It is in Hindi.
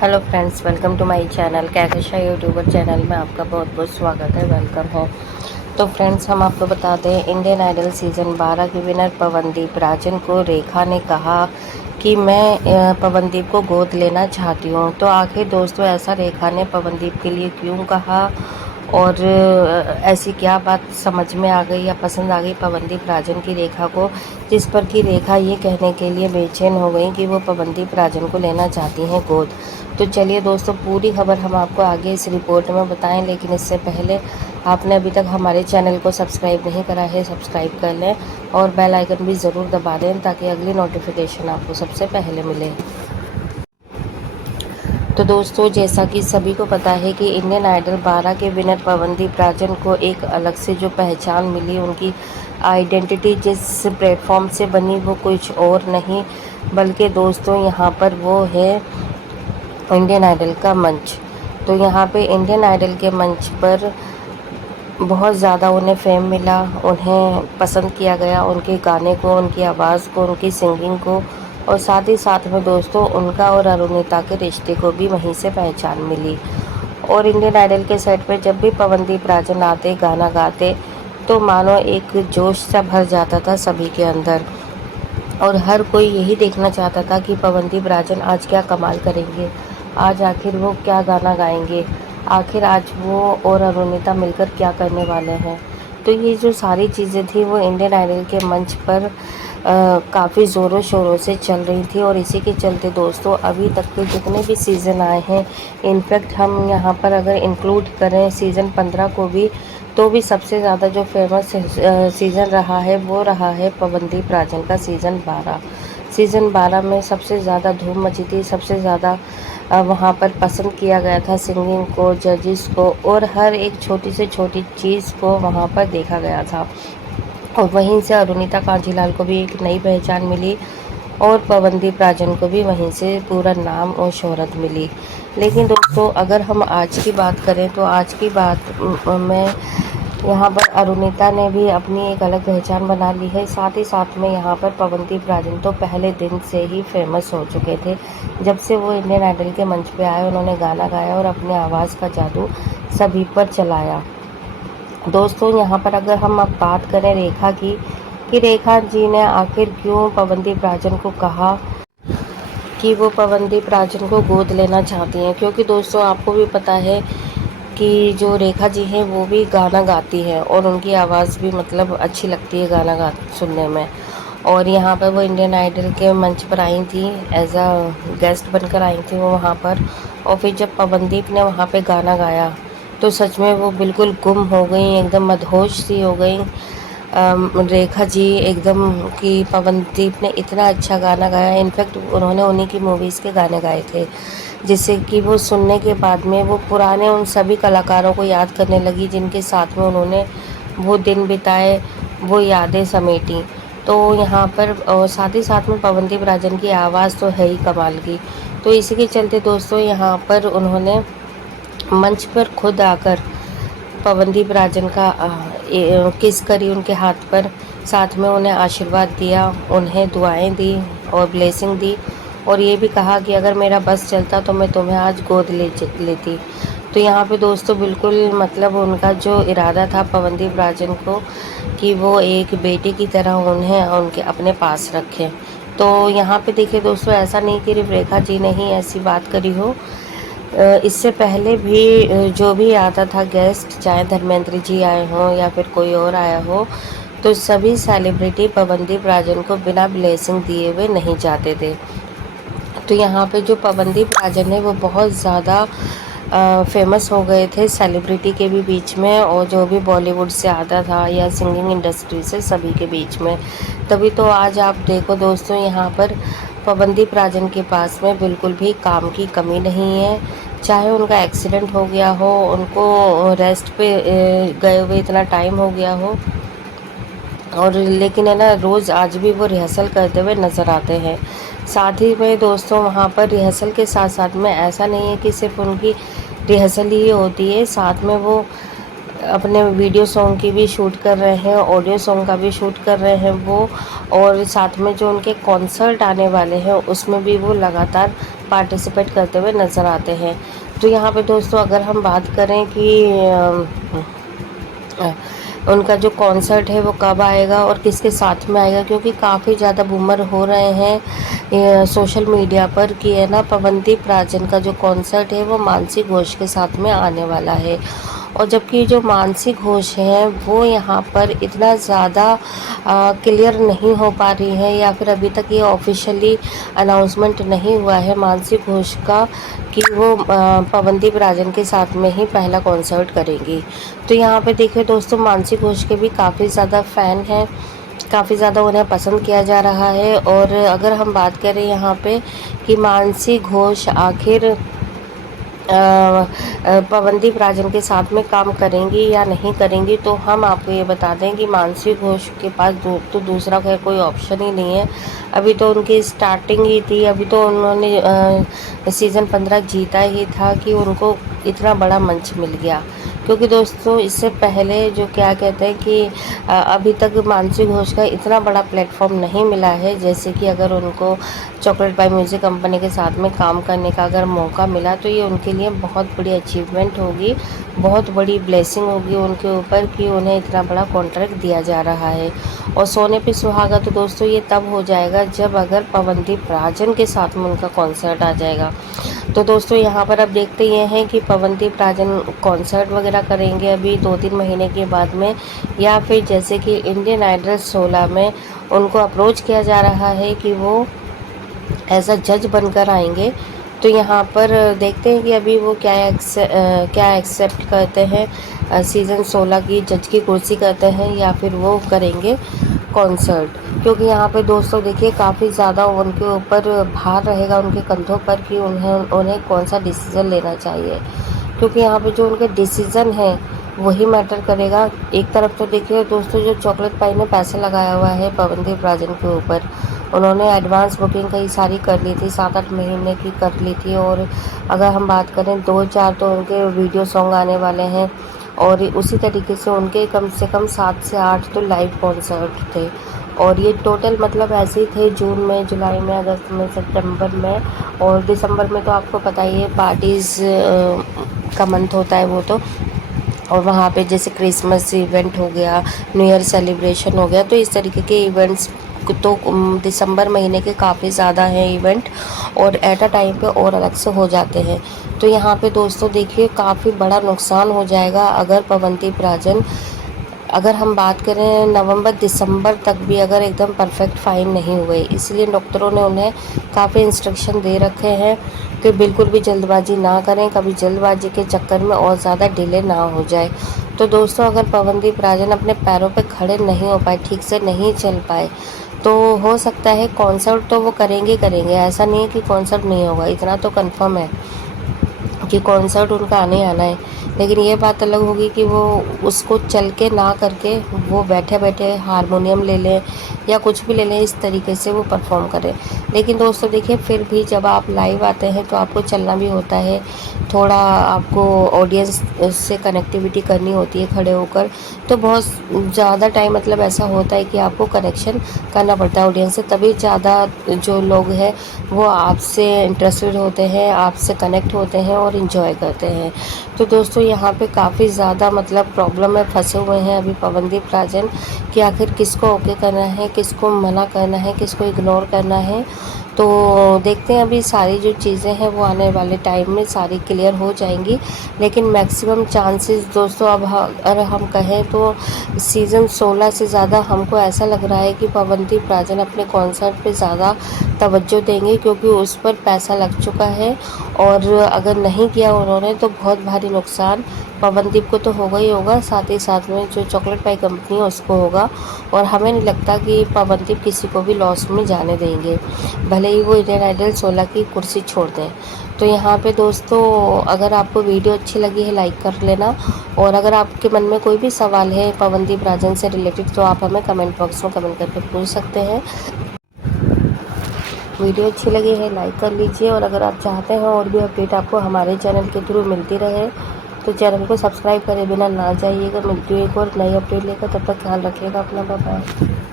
Hello friends, welcome to my channel Kahkasha YouTuber channel में आपका बहुत बहुत स्वागत है, वेलकम है। तो फ्रेंड्स, हम आपको बता दें, इंडियन आइडल सीज़न 12 की विनर पवनदीप राजन को रेखा ने कहा कि मैं पवनदीप को गोद लेना चाहती हूँ। तो आखिर दोस्तों, ऐसा रेखा ने पवनदीप के लिए क्यों कहा और ऐसी क्या बात समझ में आ गई या पसंद आ गई पवनदीप राजन की रेखा को, जिस पर कि रेखा ये कहने के लिए बेचैन हो गई कि वो पवनदीप राजन को लेना चाहती हैं गोद। तो चलिए दोस्तों, पूरी खबर हम आपको आगे इस रिपोर्ट में बताएं, लेकिन इससे पहले आपने अभी तक हमारे चैनल को सब्सक्राइब नहीं करा है, सब्सक्राइब कर लें और बेल आइकन भी ज़रूर दबा दें ताकि अगली नोटिफिकेशन आपको सबसे पहले मिले। तो दोस्तों, जैसा कि सभी को पता है कि इंडियन आइडल 12 के विनर पवनदीप राजन को एक अलग से जो पहचान मिली, उनकी आइडेंटिटी जिस प्लेटफॉर्म से बनी वो कुछ और नहीं बल्कि दोस्तों यहाँ पर वो है इंडियन आइडल का मंच। तो यहाँ पे इंडियन आइडल के मंच पर बहुत ज़्यादा उन्हें फेम मिला, उन्हें पसंद किया गया, उनके गाने को, उनकी आवाज़ को, उनकी सिंगिंग को, और साथ ही साथ में दोस्तों उनका और अरुणिता के रिश्ते को भी वहीं से पहचान मिली। और इंडियन आइडल के सेट पर जब भी पवनदीप राजन आते, गाना गाते, तो मानो एक जोश सा भर जाता था सभी के अंदर, और हर कोई यही देखना चाहता था कि पवनदीप राजन आज क्या कमाल करेंगे, आज आखिर वो क्या गाना गाएंगे, आखिर आज वो और अरुणिता मिलकर क्या करने वाले हैं। तो ये जो सारी चीज़ें थी वो इंडियन आइडल के मंच पर काफ़ी ज़ोरों शोरों से चल रही थी। और इसी के चलते दोस्तों अभी तक के जितने भी सीज़न आए हैं, इनफैक्ट हम यहाँ पर अगर इंक्लूड करें सीज़न 15 को भी, तो भी सबसे ज़्यादा जो फेमस सीज़न रहा है वो रहा है पवनदीप राजन का सीज़न 12। सीज़न 12 में सबसे ज़्यादा धूम मची थी, सबसे ज़्यादा वहाँ पर पसंद किया गया था सिंगिंग को, जजेस को, और हर एक छोटी से छोटी चीज़ को वहाँ पर देखा गया था। और वहीं से अरुणिता कांजीलाल को भी एक नई पहचान मिली और पवनदीप राजन को भी वहीं से पूरा नाम और शोहरत मिली। लेकिन दोस्तों अगर हम आज की बात करें तो आज की बात में यहाँ पर अरुणिता ने भी अपनी एक अलग पहचान बना ली है। साथ ही साथ में यहाँ पर पवनदीप राजन तो पहले दिन से ही फेमस हो चुके थे। जब से वो इंडियन आइडल के मंच पे आए, उन्होंने गाना गाया और अपने आवाज़ का जादू सभी पर चलाया। दोस्तों यहाँ पर अगर हम अब बात करें रेखा की, कि रेखा जी ने आखिर क्यों पवनदीप राजन को कहा कि वो पवनदीप राजन को गोद लेना चाहती हैं, क्योंकि दोस्तों आपको भी पता है कि जो रेखा जी हैं वो भी गाना गाती हैं और उनकी आवाज़ भी मतलब अच्छी लगती है गाना गा सुनने में। और यहाँ पर वो इंडियन आइडल के मंच पर आई थी, एज अ गेस्ट बनकर आई थी वो वहाँ पर। और फिर जब पवनदीप ने वहाँ पे गाना गाया तो सच में वो बिल्कुल गुम हो गई, एकदम मदहोश सी हो गई रेखा जी एकदम, कि पवनदीप ने इतना अच्छा गाना गाया। इनफैक्ट उन्होंने उन्हीं की मूवीज़ के गाने गाए थे, जिससे कि वो सुनने के बाद में वो पुराने उन सभी कलाकारों को याद करने लगी जिनके साथ में उन्होंने वो दिन बिताए, वो यादें समेटी। तो यहाँ पर साथ ही साथ में पवनदीप राजन की आवाज़ तो है ही कमाल की। तो इसी के चलते दोस्तों यहाँ पर उन्होंने मंच पर खुद आकर पवनदीप राजन का किस करी उनके हाथ पर, साथ में उन्हें आशीर्वाद दिया, उन्हें दुआएं दी और ब्लेसिंग दी, और ये भी कहा कि अगर मेरा बस चलता तो मैं तुम्हें आज गोद लेती। तो यहाँ पे दोस्तों बिल्कुल मतलब उनका जो इरादा था पवनदीप राजन को, कि वो एक बेटे की तरह उन्हें उनके अपने पास रखें। तो यहाँ पे देखिए दोस्तों, ऐसा नहीं कि सिर्फ रेखा जी ने ही ऐसी बात करी हो, इससे पहले भी जो भी आता था गेस्ट, चाहे धर्मेंद्र जी आए हों या फिर कोई और आया हो, तो सभी सेलिब्रिटी पवनदीप राजन को बिना ब्लेसिंग दिए हुए नहीं जाते थे। तो यहाँ पे जो पवनदीप राजन है वो बहुत ज़्यादा फेमस हो गए थे सेलिब्रिटी के भी बीच में, और जो भी बॉलीवुड से आता था या सिंगिंग इंडस्ट्री से, सभी के बीच में। तभी तो आज आप देखो दोस्तों, यहाँ पर पवनदीप राजन के पास में बिल्कुल भी काम की कमी नहीं है। चाहे उनका एक्सीडेंट हो गया हो, उनको रेस्ट पे गए हुए इतना टाइम हो गया हो, और लेकिन है ना, रोज़ आज भी वो रिहर्सल करते हुए नज़र आते हैं। साथ ही में दोस्तों वहाँ पर रिहर्सल के साथ साथ में ऐसा नहीं है कि सिर्फ उनकी रिहर्सल ही होती है, साथ में वो अपने वीडियो सॉन्ग की भी शूट कर रहे हैं, ऑडियो सॉन्ग का भी शूट कर रहे हैं वो, और साथ में जो उनके कॉन्सर्ट आने वाले हैं उसमें भी वो लगातार पार्टिसिपेट करते हुए नज़र आते हैं। तो यहाँ पे दोस्तों अगर हम बात करें कि उनका जो कॉन्सर्ट है वो कब आएगा और किसके साथ में आएगा, क्योंकि काफ़ी ज़्यादा बूमर हो रहे हैं सोशल मीडिया पर कि है ना पवनदीप राजन का जो कॉन्सर्ट है वो मानसी घोष के साथ में आने वाला है। और जबकि जो मानसी घोष हैं वो यहाँ पर इतना ज़्यादा क्लियर नहीं हो पा रही है, या फिर अभी तक ये ऑफिशियली अनाउंसमेंट नहीं हुआ है मानसी घोष का कि वो पवनदीप राजन के साथ में ही पहला कॉन्सर्ट करेंगी। तो यहाँ पे देखिए दोस्तों मानसी घोष के भी काफ़ी ज़्यादा फ़ैन हैं, काफ़ी ज़्यादा उन्हें पसंद किया जा रहा है। और अगर हम बात करें यहाँ पे कि मानसी घोष आखिर पवनदीप राजन के साथ में काम करेंगी या नहीं करेंगी, तो हम आपको ये बता दें कि मानसी घोष के पास तो दूसरा कोई ऑप्शन ही नहीं है। अभी तो उनकी स्टार्टिंग ही थी, अभी तो उन्होंने सीज़न 15 जीता ही था कि उनको इतना बड़ा मंच मिल गया। क्योंकि दोस्तों इससे पहले जो क्या कहते हैं कि अभी तक मानसी घोष का इतना बड़ा प्लेटफॉर्म नहीं मिला है। जैसे कि अगर उनको चॉकलेट पाई म्यूज़िक कंपनी के साथ में काम करने का अगर मौका मिला तो ये उनके लिए बहुत बड़ी अचीवमेंट होगी, बहुत बड़ी ब्लेसिंग होगी उनके ऊपर कि उन्हें इतना बड़ा कॉन्ट्रैक्ट दिया जा रहा है। और सोने पे सुहागा तो दोस्तों ये तब हो जाएगा जब अगर पवनदीप राजन के साथ में उनका कॉन्सर्ट आ जाएगा। तो दोस्तों यहाँ पर अब देखते ये हैं कि पवनदीप राजन कॉन्सर्ट वगैरह करेंगे अभी 2-3 महीने के बाद में, या फिर जैसे कि इंडियन आइडल 16 में उनको अप्रोच किया जा रहा है कि वो एज अ जज बनकर आएंगे। तो यहाँ पर देखते हैं कि अभी वो क्या एक्सेप्ट करते हैं, सीज़न 16 की जज की कुर्सी करते हैं या फिर वो करेंगे कॉन्सर्ट। क्योंकि यहाँ पे दोस्तों देखिए काफ़ी ज़्यादा उनके ऊपर भार रहेगा उनके कंधों पर कि उन्हें कौन सा डिसीज़न लेना चाहिए। क्योंकि यहाँ पे जो उनके डिसीज़न हैं वही मैटर करेगा। एक तरफ तो देखिए दोस्तों जो चॉकलेट पाई ने पैसे लगाया हुआ है पवनदीप राजन के ऊपर, उन्होंने एडवांस बुकिंग कई सारी कर ली थी, 7-8 महीने की कर ली थी। और अगर हम बात करें 2-4 तो उनके वीडियो सॉन्ग आने वाले हैं, और उसी तरीके से उनके कम से कम 7 से 8 तो लाइव कॉन्सर्ट थे। और ये टोटल मतलब ऐसे ही थे जून में, जुलाई में, अगस्त में, सितंबर में, और दिसंबर में तो आपको पता ही है पार्टीज़ का मंथ होता है वो तो। और वहाँ पे जैसे क्रिसमस इवेंट हो गया, न्यू ईयर सेलिब्रेशन हो गया, तो इस तरीके के इवेंट्स तो दिसंबर महीने के काफ़ी ज़्यादा हैं इवेंट, और एट अ टाइम पे और अलग से हो जाते हैं। तो यहाँ पे दोस्तों देखिए काफ़ी बड़ा नुकसान हो जाएगा अगर पवनदीप राजन, अगर हम बात करें नवंबर दिसंबर तक भी अगर एकदम परफेक्ट फाइन नहीं हुए। इसलिए डॉक्टरों ने उन्हें काफ़ी इंस्ट्रक्शन दे रखे हैं कि बिल्कुल भी जल्दबाजी ना करें, कभी जल्दबाजी के चक्कर में और ज़्यादा डिले ना हो जाए। तो दोस्तों अगर पवनदीप राजन अपने पैरों पे खड़े नहीं हो पाए, ठीक से नहीं चल पाए, तो हो सकता है कॉन्सर्ट तो वो करेंगे करेंगे, ऐसा नहीं है कि कॉन्सर्ट नहीं होगा, इतना तो कंफर्म है कि कॉन्सर्ट उनका आने आना है। लेकिन ये बात अलग होगी कि वो उसको चल के ना करके वो बैठे बैठे हारमोनियम ले लें या कुछ भी ले लें, इस तरीके से वो परफॉर्म करें। लेकिन दोस्तों देखिए फिर भी जब आप लाइव आते हैं तो आपको चलना भी होता है, थोड़ा आपको ऑडियंस से कनेक्टिविटी करनी होती है खड़े होकर। तो बहुत ज़्यादा टाइम मतलब ऐसा होता है कि आपको कनेक्शन करना पड़ता है ऑडियंस से, तभी ज़्यादा जो लोग हैं वो आपसे इंटरेस्टेड होते हैं, आपसे कनेक्ट होते हैं और इन्जॉय करते हैं। तो दोस्तों यहाँ पे काफ़ी ज़्यादा मतलब प्रॉब्लम में फंसे हुए हैं अभी पवनदीप राजन कि आखिर किसको ओके करना है, किसको मना करना है, किसको इग्नोर करना है। तो देखते हैं अभी सारी जो चीज़ें हैं वो आने वाले टाइम में सारी क्लियर हो जाएंगी। लेकिन मैक्सिमम चांसेस दोस्तों अब अगर हम कहें तो सीज़न 16 से ज़्यादा हमको ऐसा लग रहा है कि पवनदीप राजन अपने कॉन्सर्ट पे ज़्यादा तवज्जो देंगे, क्योंकि उस पर पैसा लग चुका है। और अगर नहीं किया उन्होंने तो बहुत भारी नुकसान पवनदीप को तो होगा ही होगा, साथ ही साथ में जो चॉकलेट पाई कंपनी है उसको होगा। और हमें नहीं लगता कि पवनदीप किसी को भी लॉस में जाने देंगे, भले ही वो इंडियन आइडल 16 की कुर्सी छोड़ दें। तो यहाँ पे दोस्तों अगर आपको वीडियो अच्छी लगी है लाइक कर लेना, और अगर आपके मन में कोई भी सवाल है पवनदीप राजन से रिलेटेड तो आप हमें कमेंट बॉक्स में कमेंट करके पूछ सकते हैं। वीडियो अच्छी लगी है लाइक कर लीजिए, और अगर आप चाहते हैं और भी अपडेट आपको हमारे चैनल के थ्रू मिलती रहे तो चैनल को सब्सक्राइब करे बिना ना जाइएगा। मिलती है एक और नई अपडेट लेकर, तब तक ख्याल रखिएगा अपना, बाय बाय।